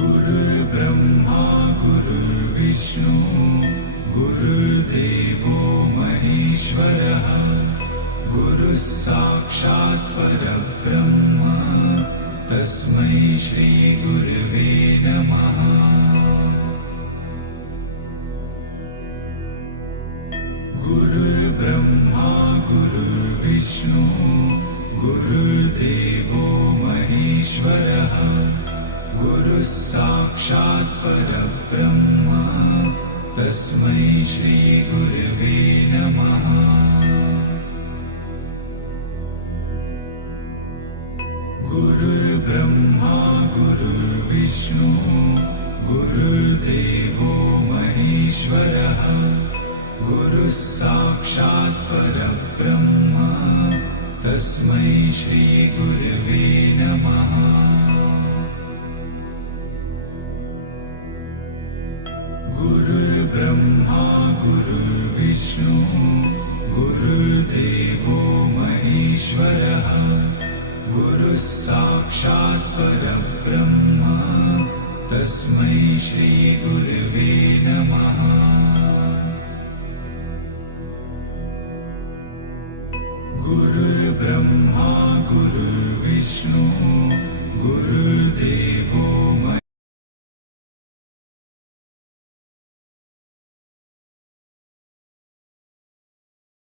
गुरुर्ब्रह्मा गुरुर्विष्णु गुरुर्देवो महेश्वरः गुरुः साक्षात् परब्रह्म तस्मै श्री गुरवे नमः। गुरुर्ब्रह्मा गुरुर्विष्णु गुरुर्देवो महेश्वरः गुरुः साक्षात् परब्रह्म तस्मै श्री गुरवे नमः। गुरुर्ब्रह्मा गुरुर्विष्णु गुरुर्देवो महेश्वरः गुरुः साक्षात् परब्रह्म तस्मै श्री गुरवे नमः। गुरुर्ब्रह्मा गुरुर्विष्णु गुरुर्देवो महेश्वरः गुरुः साक्षात् परब्रह्म तस्मै श्री